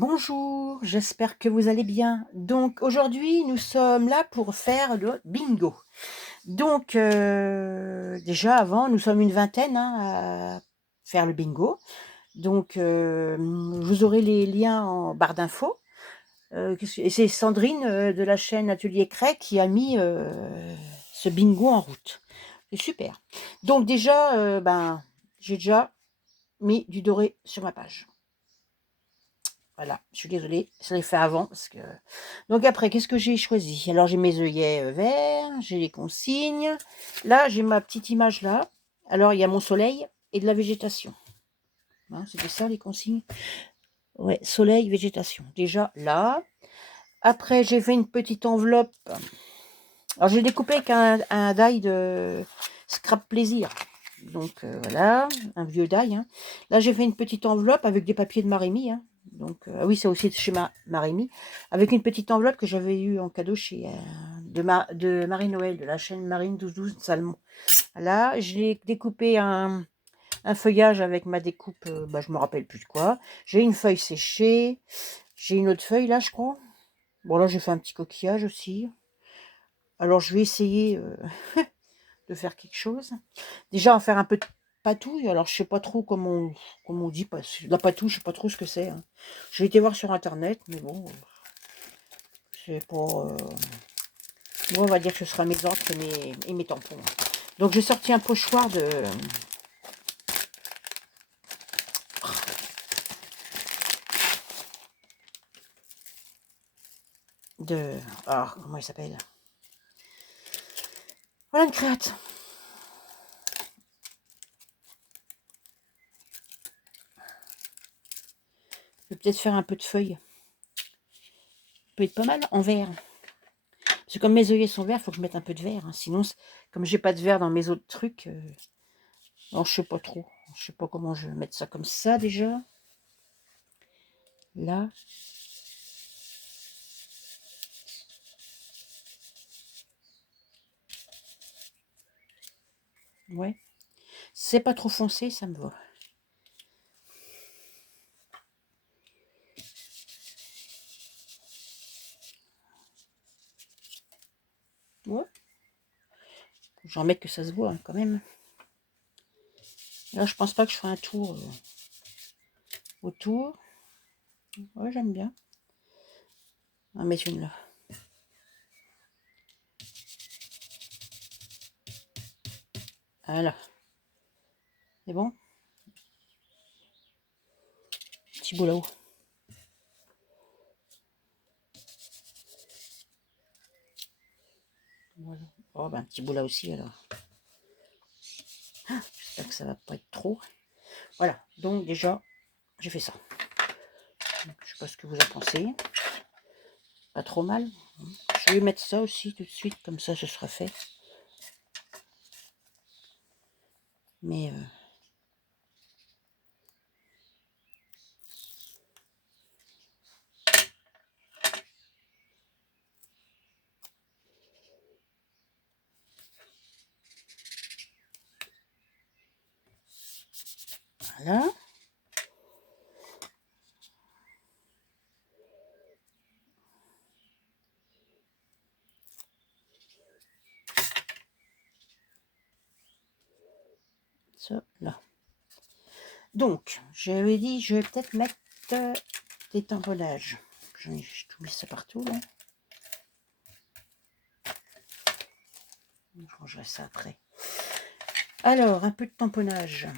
Bonjour, j'espère que vous allez bien. Donc aujourd'hui, nous sommes là pour faire le bingo. Donc déjà avant, nous sommes une vingtaine à faire le bingo. Donc vous aurez les liens en barre d'infos. Et c'est Sandrine de la chaîne Atelier Cray qui a mis ce bingo en route. C'est super. Donc déjà, j'ai déjà mis du doré sur ma page. Voilà, je suis désolée, ça l'ai fait avant parce que donc après, qu'est-ce que j'ai choisi? Alors j'ai mes œillets, verts, j'ai les consignes. Là, j'ai ma petite image là. Alors il y a mon soleil et de la végétation. Hein, c'était ça les consignes? Ouais, soleil, végétation. Déjà là. Après, j'ai fait une petite enveloppe. Alors j'ai découpé avec un die de Scrap Plaisir. Donc voilà, un vieux die, hein. Là, j'ai fait une petite enveloppe avec des papiers de Marémy, hein. Donc oui, c'est aussi de chez Marémy, avec une petite enveloppe que j'avais eue en cadeau chez de Marie-Noël, de la chaîne Marine 1212 Salmon. Là, j'ai découpé un feuillage avec ma découpe, je me rappelle plus de quoi. J'ai une feuille séchée, j'ai une autre feuille là, je crois. Bon, là, j'ai fait un petit coquillage aussi. Alors, je vais essayer de faire quelque chose. Déjà, en faire un peu de patouille. Alors, je sais pas trop comment on dit. La patouille, je sais pas trop ce que c'est, hein. J'ai été voir sur Internet, mais bon, c'est pas... moi, on va dire que ce sera mes encres et mes tampons. Donc, j'ai sorti un pochoir de... Ah, comment il s'appelle? Voilà une créate. Je vais peut-être faire un peu de feuilles. Ça peut être pas mal en verre. Parce que comme mes œillets sont verts, il faut que je mette un peu de verre, hein. Sinon, comme j'ai pas de verre dans mes autres trucs, non, je sais pas trop. Je sais pas comment je vais mettre ça comme ça déjà. Là. Ouais. C'est pas trop foncé, ça me va. Ouais. J'en mets que ça se voit, hein, quand même. Là, je pense pas que je ferai un tour autour. Ouais, j'aime bien. On va mettre une là. Voilà. C'est bon? Petit bout là-haut. Voilà. Oh, un petit bout là aussi, alors. J'espère que ça va pas être trop. Voilà. Donc, déjà, j'ai fait ça. Je sais pas ce que vous en pensez. Pas trop mal. Je vais mettre ça aussi tout de suite, comme ça, ce sera fait. Mais... voilà. Ça, là. Donc, j'avais dit, je vais peut-être mettre des tamponnages. J'ai tout mis ça partout, là. Je rangerai ça après. Alors, un peu de tamponnage.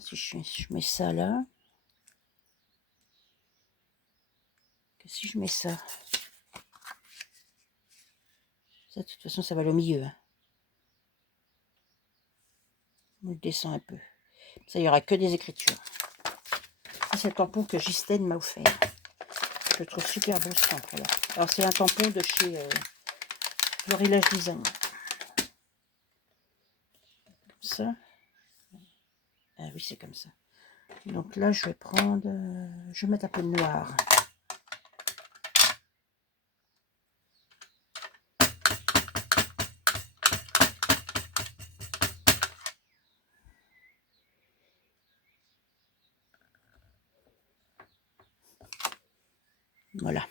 Si je mets ça là. Que si je mets ça. Ça, de toute façon, ça va aller au milieu, hein. On le descend un peu. Ça, il n'y aura que des écritures. C'est le tampon que Gistène m'a offert. Je le trouve super beau, ce tampon-là. Alors, c'est un tampon de chez Florilège Design. Comme ça. Ah oui, c'est comme ça. Donc là, je vais prendre... je vais mettre un peu de noir. Voilà.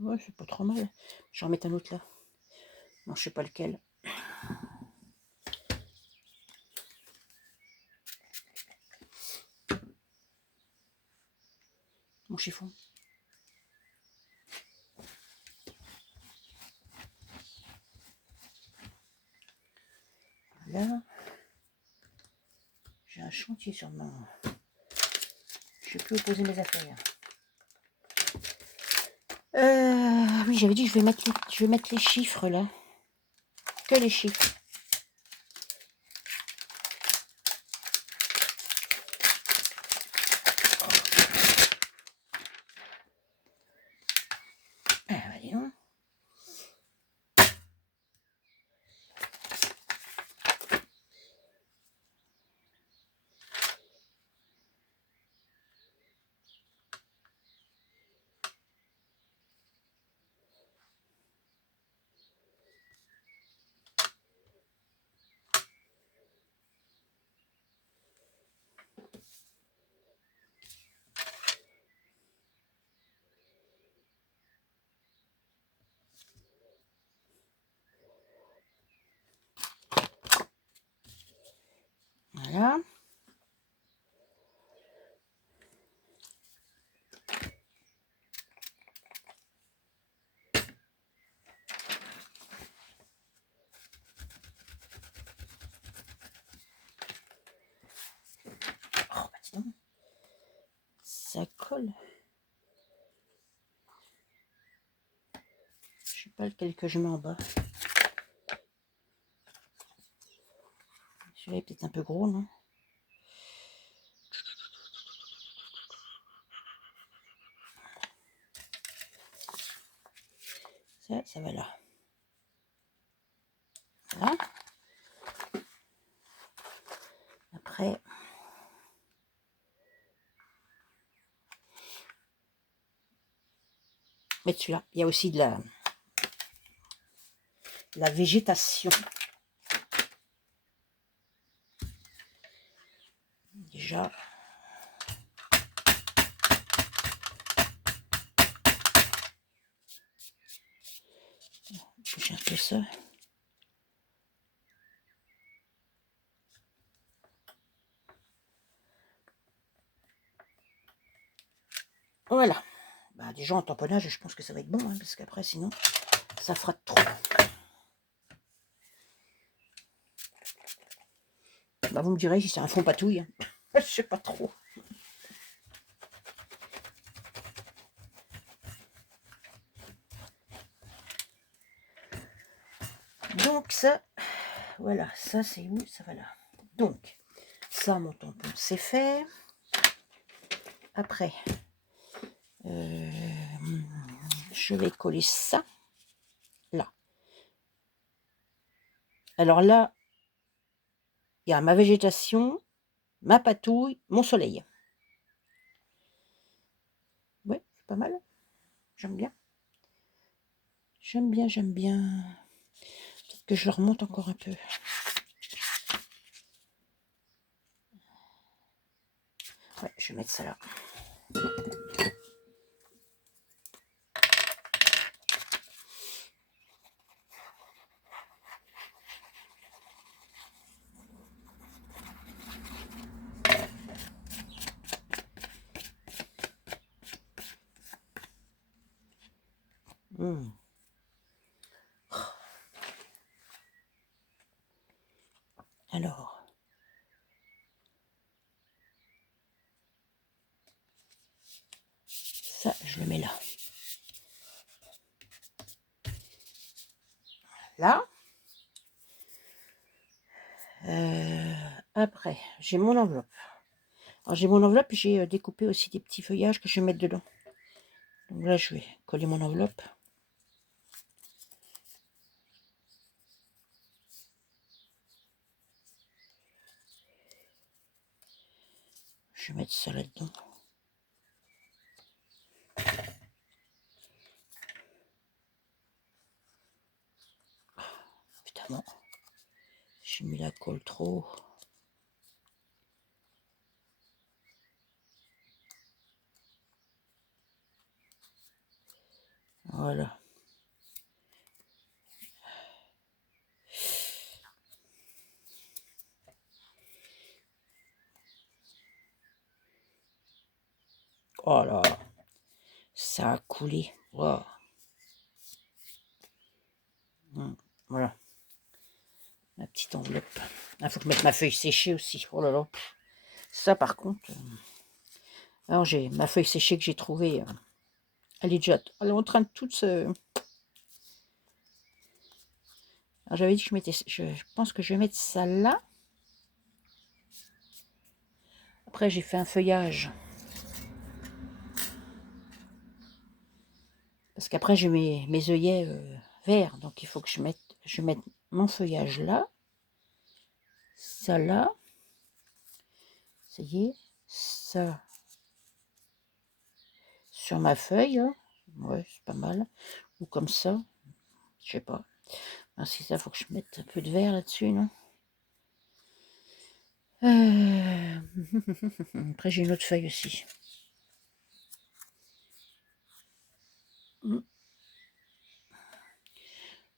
Ouais, c'est pas trop mal. Je vais en mettre un autre là. Non, je sais pas lequel. Mon chiffon. Là, j'ai un chantier sur ma... Je sais plus où poser mes affaires. Oui, j'avais dit que je vais mettre les chiffres là. Que les chiffres. Ah, bah, dis donc. Voilà. Oh, bah dis donc. Ça colle. Je sais pas lequel que je mets en bas. Celui-là est peut-être un peu gros, non? Ça va là. Voilà. Après, mettre celui-là. Il y a aussi de la végétation. Déjà. J'ai un peu ça. Voilà. Bah, déjà en tamponnage, je pense que ça va être bon, hein, parce qu'après, sinon, ça fera trop. Bah, vous me direz si c'est un fond patouille. Hein. Je sais pas trop. Donc ça, voilà, ça c'est où? Ça va là. Donc, ça, mon tampon, c'est fait. Après, je vais coller ça là. Alors là, il y a ma végétation, ma patouille, mon soleil. Ouais, c'est pas mal. J'aime bien. J'aime bien, j'aime bien. Peut-être que je le remonte encore un peu. Ouais, je vais mettre ça là. Alors, ça, je le mets là. Là. Après, j'ai mon enveloppe. Alors, j'ai mon enveloppe, j'ai découpé aussi des petits feuillages que je vais mettre dedans. Donc là, je vais coller mon enveloppe. Je vais mettre ça là-dedans. Putain, non. J'ai mis la colle trop. Voilà. Oh là, ça a coulé. Wow. Voilà, ma petite enveloppe. Il faut que je mette ma feuille séchée aussi. Oh là là. Ça par contre. Alors j'ai ma feuille séchée que j'ai trouvée. Elle est déjà. Elle est en train de toute se. Alors j'avais dit que je mettais. Je pense que je vais mettre ça là. Après j'ai fait un feuillage. Parce qu'après j'ai mes œillets verts. Donc il faut que je mette mon feuillage là. Ça là. Ça y est. Ça. Sur ma feuille. Là. Ouais, c'est pas mal. Ou comme ça. Je sais pas. Ah, si ça, faut que je mette un peu de vert là-dessus, non? Après, j'ai une autre feuille aussi.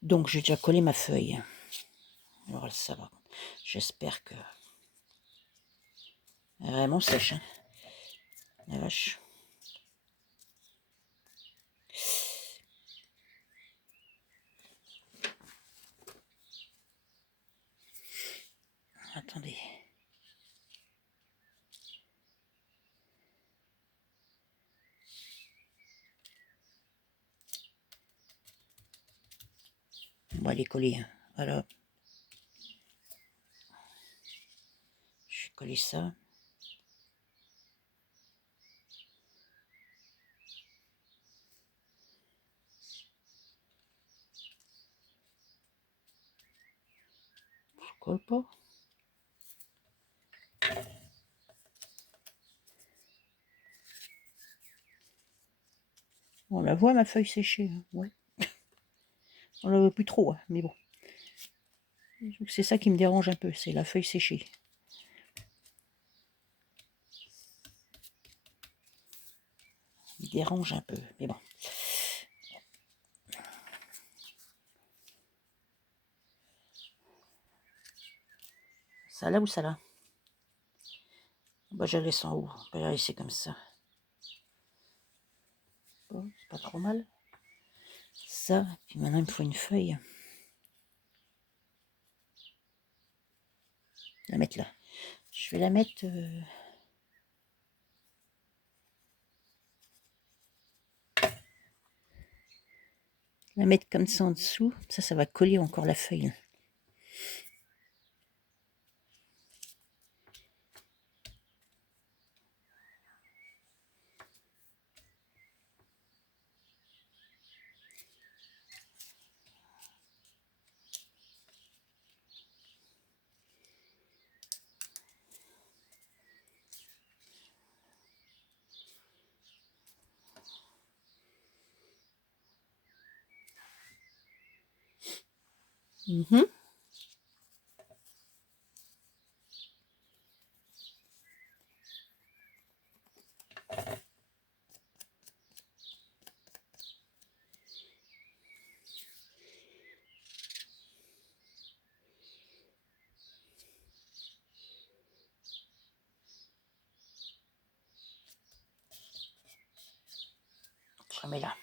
Donc, j'ai déjà collé ma feuille. Alors, ça va. J'espère que... Elle est vraiment sèche, hein. La vache. Attendez. On va les coller. Hein. Voilà. Je vais coller ça. Je colle pas. On la voit, ma feuille séchée. Hein. Ouais. On la voit plus trop, hein, mais bon. C'est ça qui me dérange un peu, c'est la feuille séchée. Il dérange un peu, mais bon. Ça là ou ça là? Bah, je la laisse en haut. On peut la laisser comme ça. Bon, c'est pas trop mal. Ça, puis maintenant il me faut une feuille. La mettre là. Je vais la mettre... La mettre comme ça en dessous. Ça va coller encore la feuille. Mhm. Je remets là.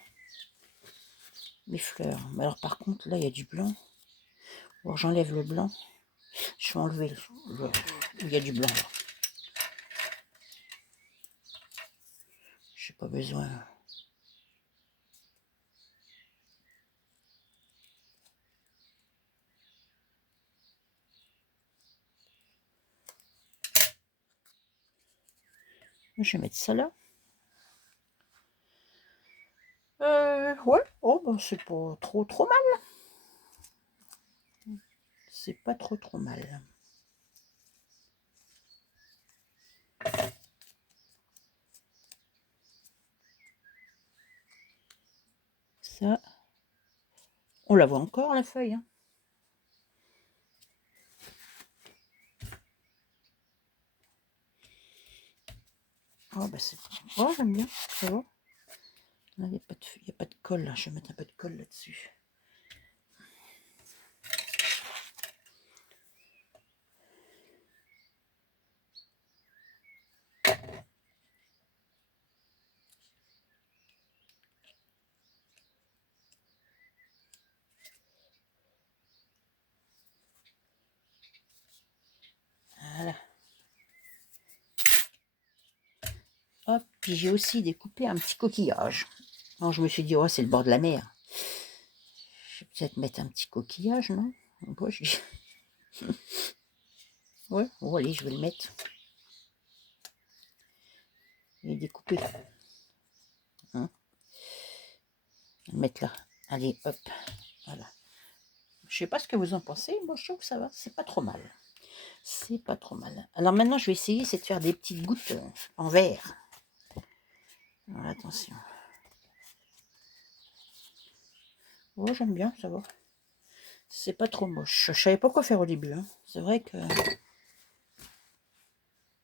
Mes fleurs. Mais alors par contre, là, il y a du blanc. Alors j'enlève le blanc. Je vais enlever où il y a du blanc. J'ai pas besoin. Je vais mettre ça là. Ouais. Oh, bah, c'est pas trop mal. C'est pas trop mal. Ça. On la voit encore, la feuille. Hein. Oh, bah c'est... Oh, j'aime bien. Ça va. Il n'y a pas de colle là. Je vais mettre un peu de colle là-dessus. Voilà. Hop, puis j'ai aussi découpé un petit coquillage. Alors je me suis dit, oh, c'est le bord de la mer. Je vais peut-être mettre un petit coquillage, non? Ouais, ouais, bon, allez, je vais le mettre. Il est découpé. Hein, je vais le mettre là. Allez, hop. Voilà. Je sais pas ce que vous en pensez. Moi, je trouve que ça va. C'est pas trop mal. C'est pas trop mal. Alors maintenant, je vais essayer, c'est de faire des petites gouttes en verre. Alors, attention. Oh, j'aime bien, ça va. C'est pas trop moche. Je savais pas quoi faire au début. Hein. C'est vrai que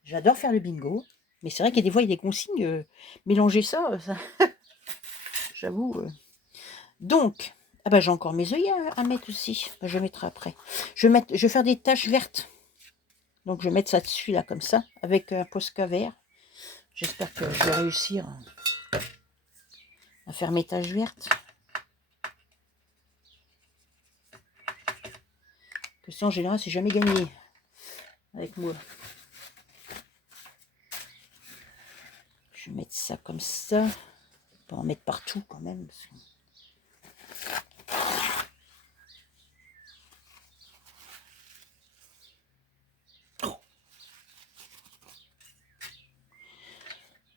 j'adore faire le bingo. Mais c'est vrai qu'il y a des fois, il y a des consignes. Mélanger ça, ça j'avoue. Donc, ah bah, j'ai encore mes œillets à mettre aussi. Bah, je mettrai après. Je vais faire des taches vertes. Donc, je vais mettre ça dessus, là, comme ça, avec un Posca vert. J'espère que je vais réussir à faire mes taches vertes. Que ça, en général, c'est jamais gagné avec moi. Je vais mettre ça comme ça. Pas en mettre partout quand même.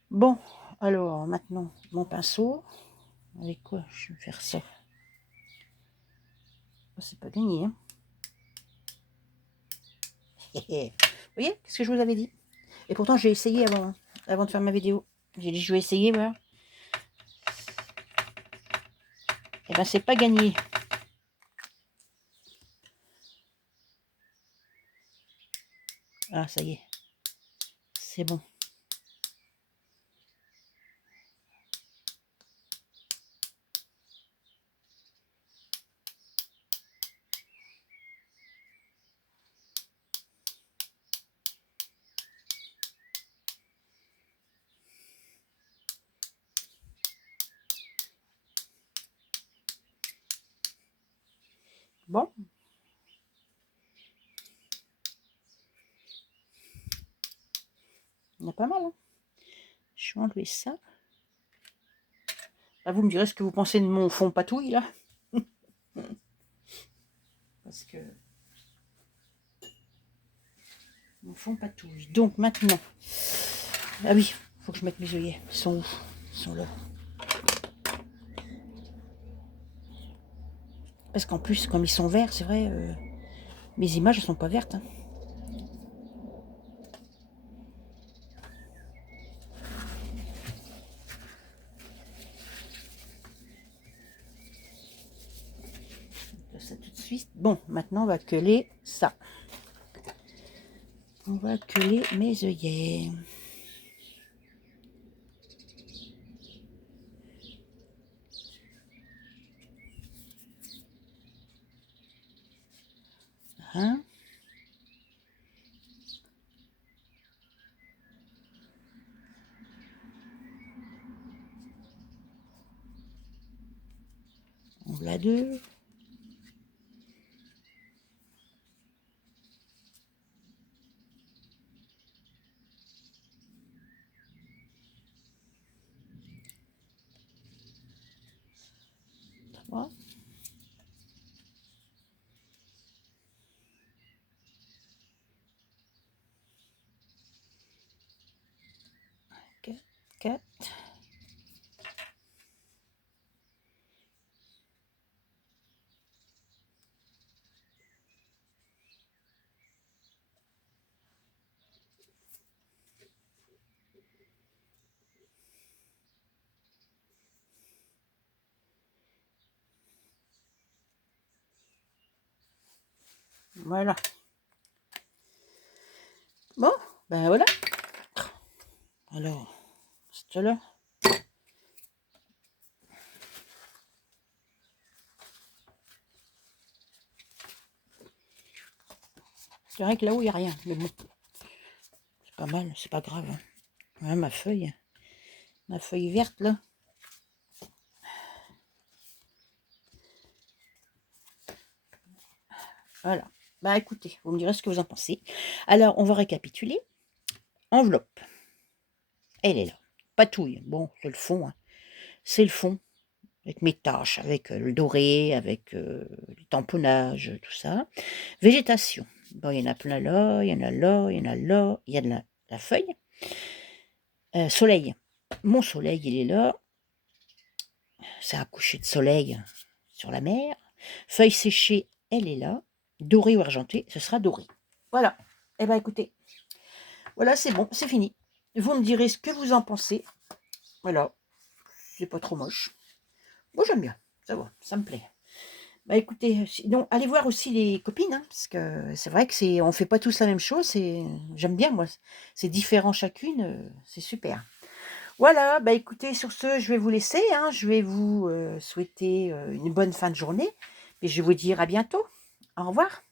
Bon, alors maintenant, mon pinceau. Avec quoi je vais faire ça? Oh, c'est pas gagné. Hein. Vous voyez, qu'est-ce que je vous avais dit? Et pourtant, j'ai essayé avant de faire ma vidéo. J'ai dit, je vais essayer, voilà. Et ben, c'est pas gagné. Ah, ça y est. C'est bon. Bon. Il y en a pas mal. Hein. Je vais enlever ça. Là, vous me direz ce que vous pensez de mon fond patouille, là. Parce que... Mon fond patouille. Donc, maintenant... Ah oui, il faut que je mette mes œillets. Ils sont où? Ils sont là. Parce qu'en plus, comme ils sont verts, c'est vrai, mes images ne sont pas vertes. Hein. Ça tout de suite. Bon, maintenant, on va coller ça. On va coller mes œillets. Hein? On l'a deux. Trois. Quatre. Voilà. Bon, ben voilà. Alors, c'est là. C'est vrai que là-haut, il n'y a rien. Mais bon, c'est pas mal, c'est pas grave. Hein. Ouais, ma feuille verte, là. Voilà. Bah écoutez, vous me direz ce que vous en pensez. Alors, on va récapituler. Enveloppe. Elle est là. Patouille. Bon, c'est le fond. Hein. C'est le fond. Avec mes taches, avec le doré, avec le tamponnage, tout ça. Végétation. Bon, il y en a plein là, il y en a là, il y en a là. Il y a de la feuille. Soleil. Mon soleil, il est là. C'est un coucher de soleil sur la mer. Feuille séchée, elle est là. Dorée ou argentée, ce sera doré. Voilà. Eh bien, écoutez. Voilà, c'est bon, c'est fini. Vous me direz ce que vous en pensez. Voilà. C'est pas trop moche. Moi, j'aime bien. Ça va, ça me plaît. Bah écoutez, donc allez voir aussi les copines, hein, parce que c'est vrai que on fait pas tous la même chose. J'aime bien moi. C'est différent chacune. C'est super. Voilà. Bah écoutez, sur ce, je vais vous laisser. Hein, je vais vous souhaiter une bonne fin de journée et je vais vous dire à bientôt. Au revoir.